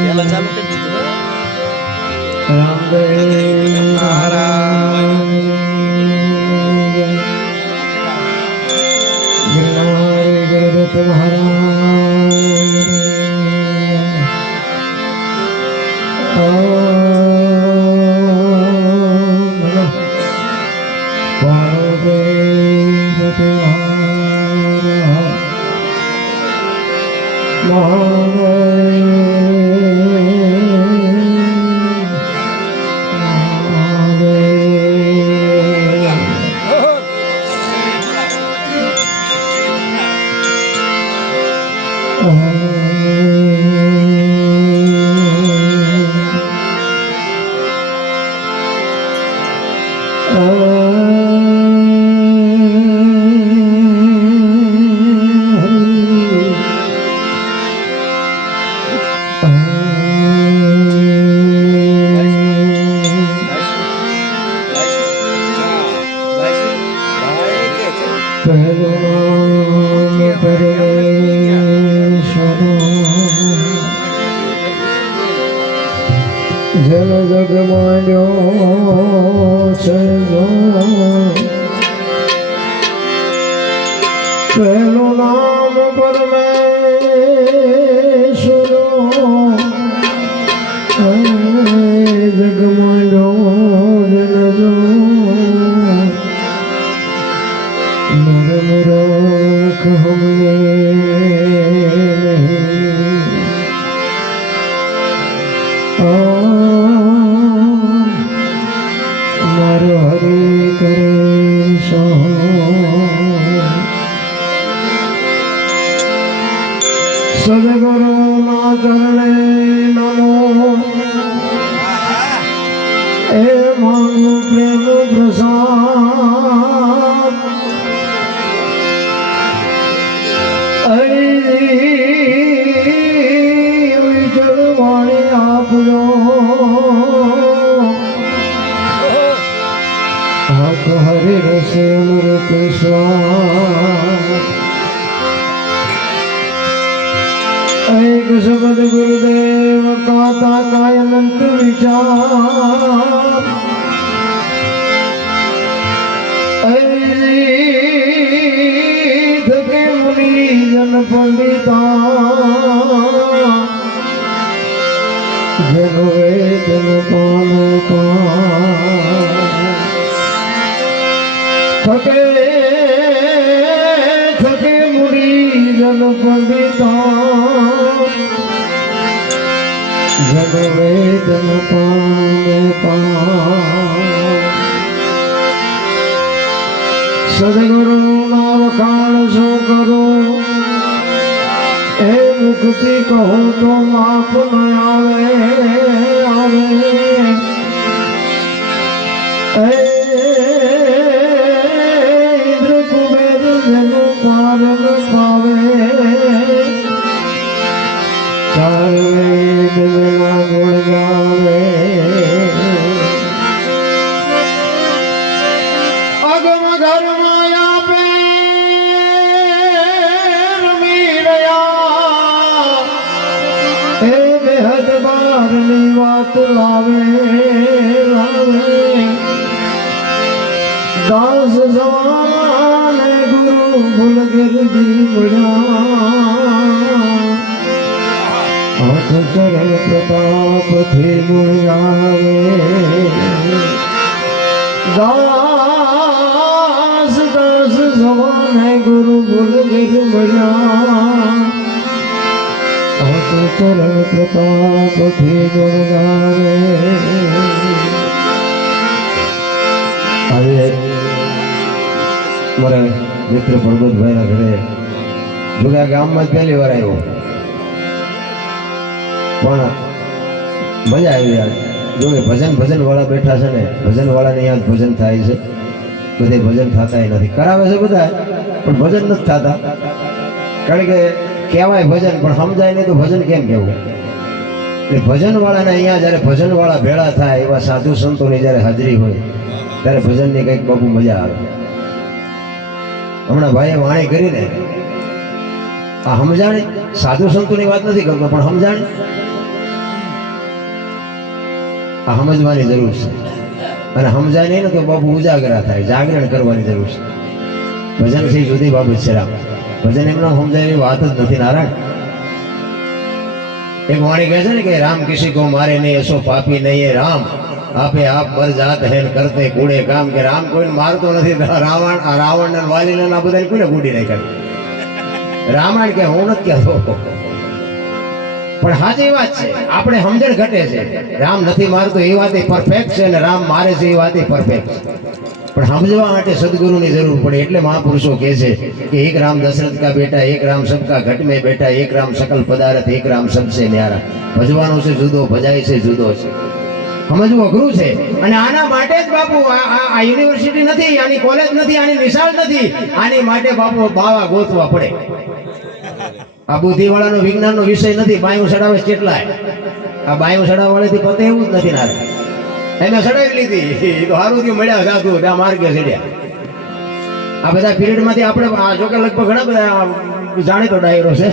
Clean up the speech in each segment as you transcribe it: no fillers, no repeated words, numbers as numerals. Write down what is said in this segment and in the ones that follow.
પેલા ચાલુ કરી દીધું રામદેવ જન જગ માંડ્યો છે જો પહેલું નામ પરમેશ્વર જગ માંડ્યો જન જો નરમુરખ હમને મારો હરિ કરે સદગુરુ ના ચરણે નમો એ માંગુ પ્રેમ પ્રસાદ વિચળ વાણી આપજો હાથ હરિ રસે અમૃત સ્વાદ એક શબ્દ ગુરુદેવ કાતા કાયનંત વિચાર થકે મુનિ જન પંડિતા જન વેદન પાન થકે થકે મુનિ જન પંડિતા જન વેદન પાન સદગુરુ ના વખાણ શો કરો એ મુક્તિ કહો તો માપ ન આવે ઇન્દ્ર કુબેર જેનું પાર ન પાવે ચાર વેદ વેલા ગુણ ગાવે અગમ ઘરમાં આપે રમી રહ્યા એ બેહદ બારની વાત લાવે દાસ જવાન ગુરુ ભૂલગરજી મળ્યા હાથ ચરણ પ્રતાપ થી ગુણ ગાવે દાસ દાસ જવાન ગુરુ ભૂલગર મળ્યા હાથ ચરણ પ્રતાપ થી ગુણ ગાવે આજે મારા મિત્ર પરબતભાઈના ઘરે જોકે ગામમાં જ પહેલી વાર આવ્યો પણ મજા આવી યાર જોકે ભજન વાળા બેઠા છે ને ભજન વાળાને યાદ ભજન થાય છે બધે ભજન થતા નથી કરાવે છે બધા પણ ભજન નથી થતા કારણ કે કહેવાય ભજન પણ સમજાય નહીં તો ભજન કેમ કહેવું એટલે ભજન વાળાને અહીંયા જ્યારે ભજન વાળા ભેળા થાય એવા સાધુ સંતોની જ્યારે હાજરી હોય ત્યારે ભજનની કંઈક બાબુ મજા આવે હમણાં ભાઈએ વાણી કરીને આ સમજાણી સાધુ સંતોની વાત નથી કરતો, પણ સમજાણી આ સમજવાની જરૂર છે. અને સમજાય નહીં ને તો બાપુ ઉજાગરા થાય, જાગરણ કરવાની જરૂર છે. ભજન થી જુદી બાબત છે રામ. ભજન એમનો સમજાય એવી વાત જ નથી નારાયણ. એક વાણી કહે છે ને કે રામ કિસી કો મારે નહીં એસો પાપી નહીં રામ, આપે આપ મર જાત હે કરતે કૂડે કામ. કે રામ કોઈને મારતો નથી. રાવણ ને વાલી ને આ બધા કોઈને કૂડી નાખ્યા. રામાયણ કે હું નથી કહેતો, પણ સાચી વાત છે. આપણે સમજણ ઘટે છે. રામ નથી મારતો એ વાત પરફેક્ટ છે, અને રામ મારે છે એ વાત પરફેક્ટ છે. પણ સમજવા માટે સદગુરુની જરૂર પડે. એટલે મહાપુરુષો કહે છે કે એક રામ દશરથ કા બેટા, એક રામ સબકા ઘટ में બેટા, એક રામ સકલ પદાર્થ, એક રામ સબસે ન્યારા. ભજવાનો છે જુદો, ભજાય છે જુદો છે. સમજવું અઘરું છે. અને આના માટે જ બાપુ આ યુનિવર્સિટી નથી, આની કોલેજ નથી, આની નિશાળ નથી. આની માટે બાપુ બાવા ગોતવા પડે. આ બુદ્ધિ વાળાનો વિજ્ઞાનનો વિષય નથી. બાયું સડાવે કેટલાય. આ બાયું સડાવવાળાથી પતે એવું જ નથી ના. એને સડાવી લીધી તો સારું થયું, મળ્યા જાતું ત્યાં માર્ગે ચડ્યા. આ બધા પીરિયડમાંથી આપણે જોકે લગભગ ઘણા બધા જાણીતો ડાયરો છે.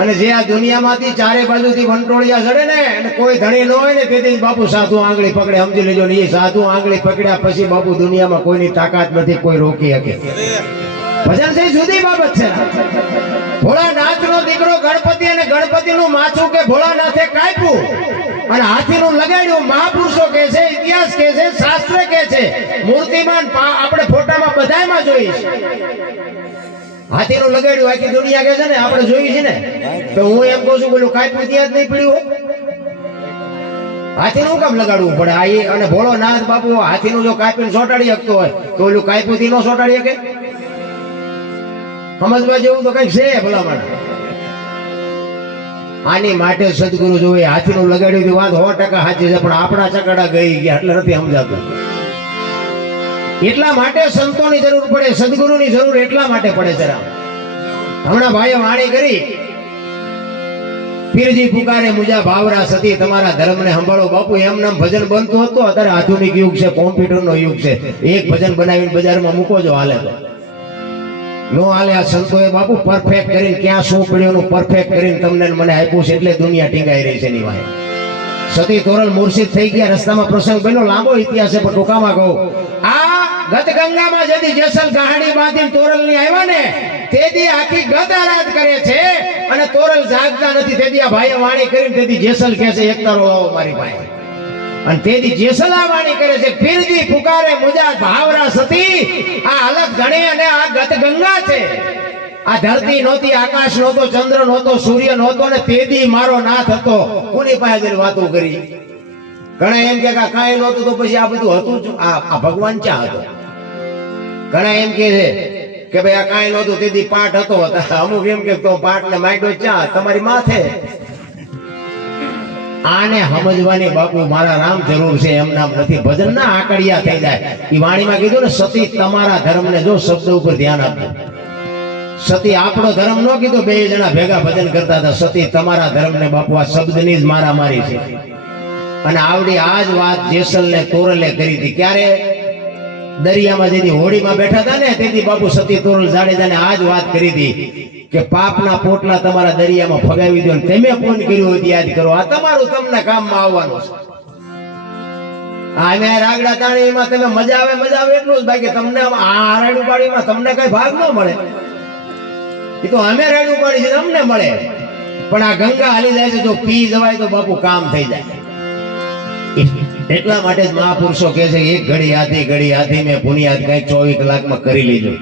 અને જે આ દુનિયામાંથી ચારે બાજુથી વંટોળિયા ચડે ને, અને કોઈ ધણી ન હોય ને તેથી બાપુ સાધુ આંગળી પકડે. સમજી લેજો ને, એ સાધુ આંગળી પકડ્યા પછી બાપુ દુનિયામાં કોઈની તાકાત નથી, કોઈ રોકી શકે. ભજન છે જુદી બાબત છે. ભોળાનાથ નો દીકરો ગણપતિ, અને ગણપતિ નું માથું કે ભોળાનાથે કાપ્યું અને હાથી નું લગાડ્યું. મહાપુરુષો કે છે, ઇતિહાસ કે છે, શાસ્ત્ર કે છે, મૂર્તિમાન આપણે ફોટામાં બધામાં જોઈએ છે. હાથી નું લગાડ્યું આખી દુનિયા કે છે ને, આપણે જોઈએ છે ને. તો હું એમ કહું છું પેલું કાપ્યું ત્યાં જ નહીં પડ્યું. હાથી નું કામ લગાડવું પડે? આ અને ભોળોનાથ બાપુ હાથી નું જો કાપીને સોટાડી શકતો હોય તો ઓલું કાપ્યું થી ન સોટાડી શકે? સમજવા જેવું તો કઈક છે ભલામણ. આની માટે સદગુરુ જોવે. હાથીનું લગાડ્યું વાત 100% સાચી છે, પણ આપણા ચકડા ગઈ ગયા એટલે નથી સમજાતું. એટલા માટે સંતોની જરૂર પડે, સદગુરુની જરૂર એટલા માટે પડે છે. હમણાં ભાઈએ વાણી કરી, પીરજી પુકારે મુજા ભાવરા સતી, તમારા ધર્મને સંભાળો. બાપુ એમ નામ ભજન બનતું હતું. અત્યારે આધુનિક યુગ છે, કોમ્પ્યુટરનો યુગ છે. એક ભજન બનાવીને બજારમાં મૂકો જો હાલે તો નો હાલે. આ સંતોએ બાપુ પરફેક્ટ કરીને ક્યાં શું પડ્યું પરફેક્ટ કરીને તમને મને આપ્યું છે, એટલે દુનિયા ટીંગાઈ રહી છે. એની વાહે સતી તોરલ મુર્શિદ થઈ ગયા. રસ્તામાં પ્રસંગ બન્યો, લાંબો ઇતિહાસ છે, પણ ટૂંકામાં કહું. આ ગત ગંગામાં જેથી જેસલ ગાહડી બાંધીને તોરલ ની આવ્યા ને, તેથી આખી ગત આરાધ કરે છે, અને તોરલ જાગતા નથી. તેથી આ ભાઈએ વાણી કરીને તેથી જેસલ કહે છે એક તારો લાવો મારી પાસે. અને તેથી જેસલા વાણી કરે છે, પીરજી પુકારે મુજા ભાવરા સતી. આ અલગ ગણે અને આ ગત ગંગા છે. આ ધરતી નહોતી, આકાશ નહોતો, ચંદ્ર નહોતો, સૂર્ય નહોતો, ને તેથી મારો નાથ હતો. કોની પાસે જઈને વાતો કરી? ઘણા એમ કે કાંઈ નહોતું તો પછી આ બધું હતું જ. આ ભગવાન ક્યાં હતો? ઘણા એમ કે છે કે ભાઈ આ કાંઈ નહોતું તેથી પાઠ હતો. અમુક એમ કે તો પાઠ ને માંડ્યો ક્યાં? તમારી માથે. આને સમજવાની બાપુ મારા રામ જરૂર છે, એમ નામ નથી. ભજન ના આકડિયા થઈ જાય. એ વાણીમાં કીધું ને, સતી તમારા ધર્મને જો શબ્દ ઉપર ધ્યાન આપજો. સતી આપણો ધર્મ નો કીધું. બે જણા ભેગા ભજન કરતા હતા. સતી તમારા ધર્મને બાપુ આ શબ્દની જ મારામારી છે. અને આવડી આ જ વાત જેસલ ને તોરલે કરી હતી. ક્યારે? દરિયામાં જેથી હોડીમાં બેઠા હતા ને, તેથી બાપુ સતી તોરલ જાડેજાને આ જ વાત કરી હતી કે પાપના પોટલા તમારા દરિયામાં ફગાવી દો, તમે ફોન કર્યો હોય યાદ કરો. આ તમારું તમને કામમાં આવવાનું છે. આ રાગડા તાણીમાં તમે મજા આવે એટલું જ. બાકી તમને આ રાયડું પાડીમાં તમને કઈ ભાગ ન મળે. એ તો અમે રાયડું પાડી છે, અમને મળે. પણ આ ગંગા હાલી જાય છે, જો પી જવાય તો બાપુ કામ થઈ જાય. એટલા માટે જ મહાપુરુષો કહે છે, એક ઘડી આધી મેં પુનિયાદ કઈ 24 કલાકમાં કરી લીધું.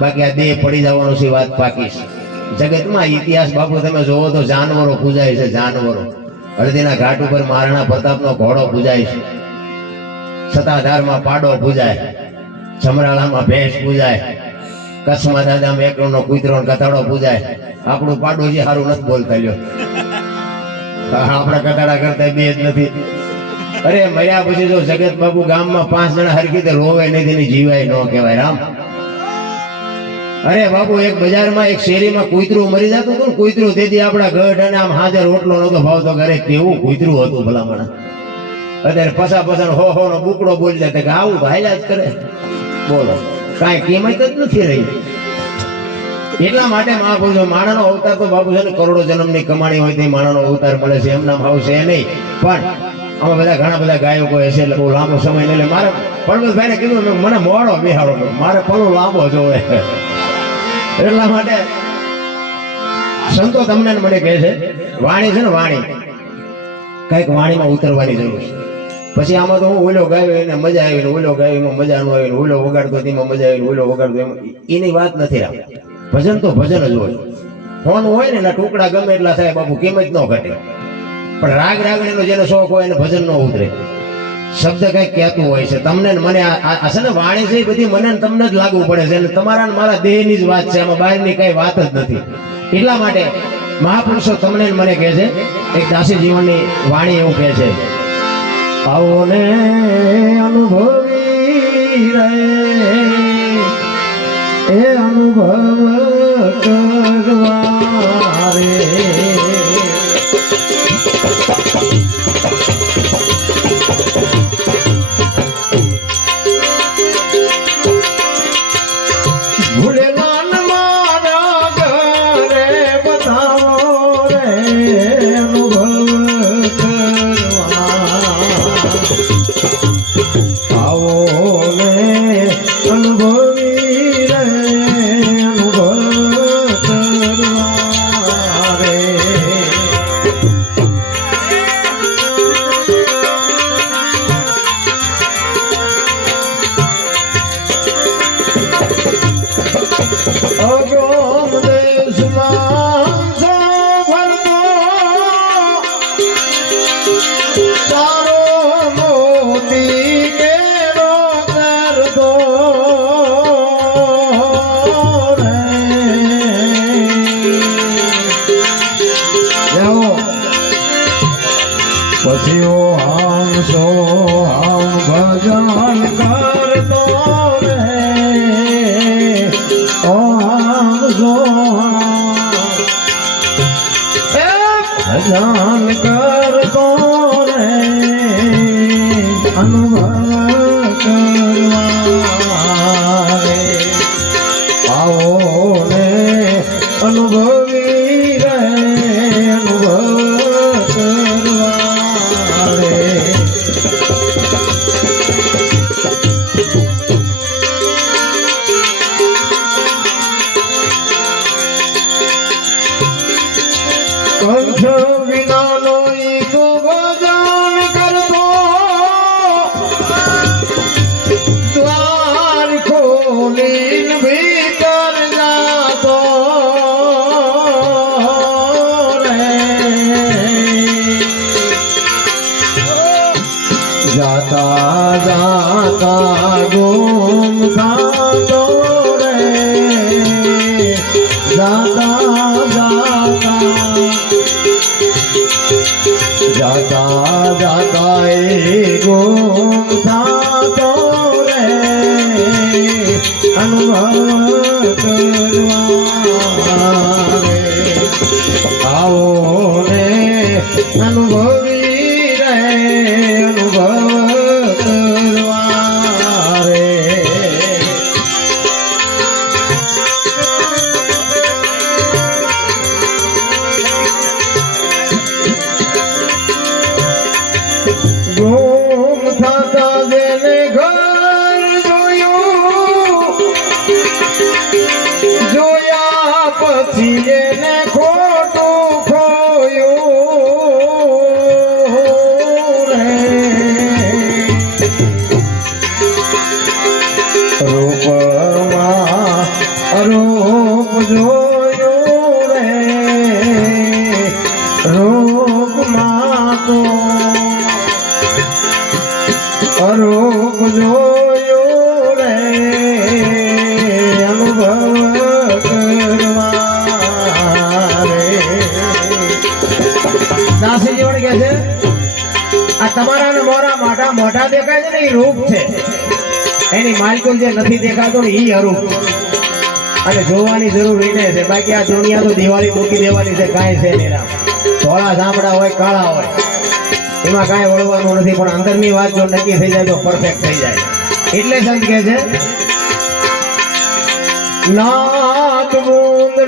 બાકી આ દેહ પડી જવાનું છે, વાત પાકી છે. જગતમાં ઇતિહાસ બાપુ તમે જોવો તો જાનવરો પૂજાય છે. જાનવરો હળદીના ઘાટ ઉપર મહારાણા પ્રતાપનો ઘોડો પૂજાય છે. સતાધારમાં પાડો પૂજાય, સમરાળામાં ભેંસ પૂજાય, કચ્છમાં દાદા મેકરનો કૂતરો કથાડો પૂજાય. આપણું પાડોશી સારું નથી બોલતા લ્યો. આપણા કથાડા કરતા બે જ નથી. અરે મર્યા પછી જો જગત બાપુ ગામમાં 5 જણા હરખી રીતે રોવે નહીં, તેની જીવાય ન કહેવાય રામ. અરે બાપુ એક બજારમાં એક શેરીમાં કૂતરું મરી જતું હતું ને, કૂતરું તેથી આપણા ગઢ અને આમ હાજર રોટલો નતો ભાવતો. ઘરે કેવું કૂતરું હતું ભલામણ. અત્યારે પસા હો નો બુકડો બોલી જાય કે આવું તો હાલ્યા જ કરે. બોલો, કાંઈ કિંમત જ નથી રહી. એટલા માટે મહાપુરુષો માણસનો અવતાર તો બાપુ છે ને કરોડો જન્મની કમાણી હોય તે માણસનો અવતાર મળે છે એમના ભાવ છે નહીં. પણ આમાં બધા ઘણા બધા ગાયકો હશે એટલે બહુ લાંબો સમય નહીં. એટલે મારે પરમતભાઈને કીધું મને મોડો બિહાડો, મારે પલો લાંબો જોવે. એટલા માટે સંતો તમને મને કહે છે વાણી છે ને વાણી કઈક વાણીમાં ઉતરવાની જરૂર છે. પછી આમાં તો હું ઓલો ગાયો એને મજા આવી ને ઓલો ગાયો એમાં મજા ન આવી, ઓલો વગાડતો એમાં મજા આવી, ઓલો વગાડતો એમાં, એની વાત નથી રાખતી. ભજન તો ભજન જ હોય. ફોન હોય ને એના ટુકડા ગમે એટલા થાય બાપુ, કિંમત ન ઘટે. પણ રાગ રાગણીનો જેનો શોખ હોય એને ભજન ન ઉતરે. શબ્દ કઈક કહેતું હોય છે તમને ને મને. આ છે ને વાણી છે બધી મને ને તમને જ લાગુ પડે છે અને તમારા ને મારા દેહની જ વાત છે, આમાં બહારની કઈ વાત જ નથી. એટલા માટે મહાપુરુષો તમને ને મને કહે છે, એક દાસી જીવનની વાણી એવું કહે છે, આવો ને અનુભવી રે એ અનુભવ કરવા રે. પછી આમ સો આમ ભજન કરતો રે આમ સો ભજન કરતો રે અનુભવ કરવા રે. આવો ને અનુભવી રે અનુભવ કંઠ વિનાનો ઈક ભજન કરતો દ્વાર ખોલીને ભીતર જાતો રે. જાતા જાતા ગુમ થાતો રે જાતા જાતા જાતા એ ગુમ થાતો રે અનુભવ કરવા રે. આવો ને અનુભવી રે અનુભવ કરવા રે. ગુમ થતા જેને ઘર જોયું જોયા પછી એને ખોટું ખોયું રે. રૂપમાં અરૂપ જોયું રે રૂપમાં તો અરૂપ જોયો રે અનુભવ કરવા રે. દાસી જોડ કે છે આ તમારા ને મોરા માટા મોઢા દેખાય છે ને એ રૂપ છે, એની માલકુલ જે નથી દેખાતો ને એ અરૂપ. અને જોવાની જરૂર એને છે, બાકી આ દુનિયા તો દિવાળી મૂકી દેવાની છે, કાંઈ છે નહીં. ધોળા ચામડા હોય કાળા હોય એમાં કાંઈ વળવાનું નથી, પણ અંદરની વાત જો નક્કી થઈ જાય તો પરફેક્ટ થઈ જાય. એટલે સંત કહે છે નાથ મુંદ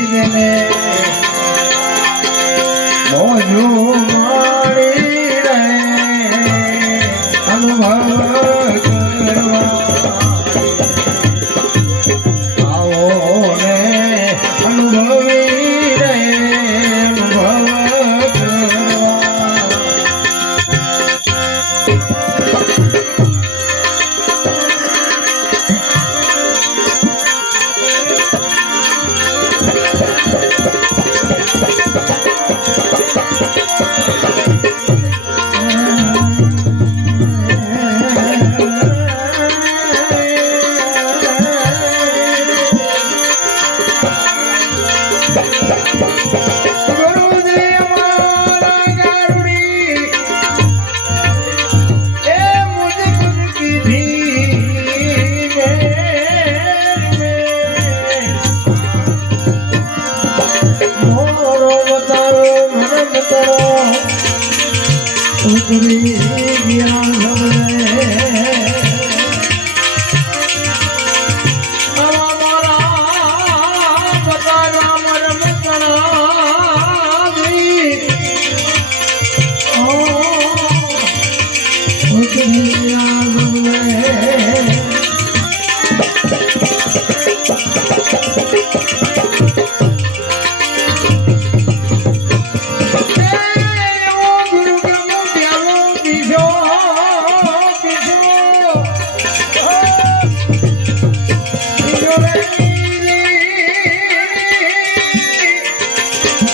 બીજને મોજું માણી રે અનુભવ કરવા આવો ને અનુભવી રે અનુભવ કરવા ગુરુ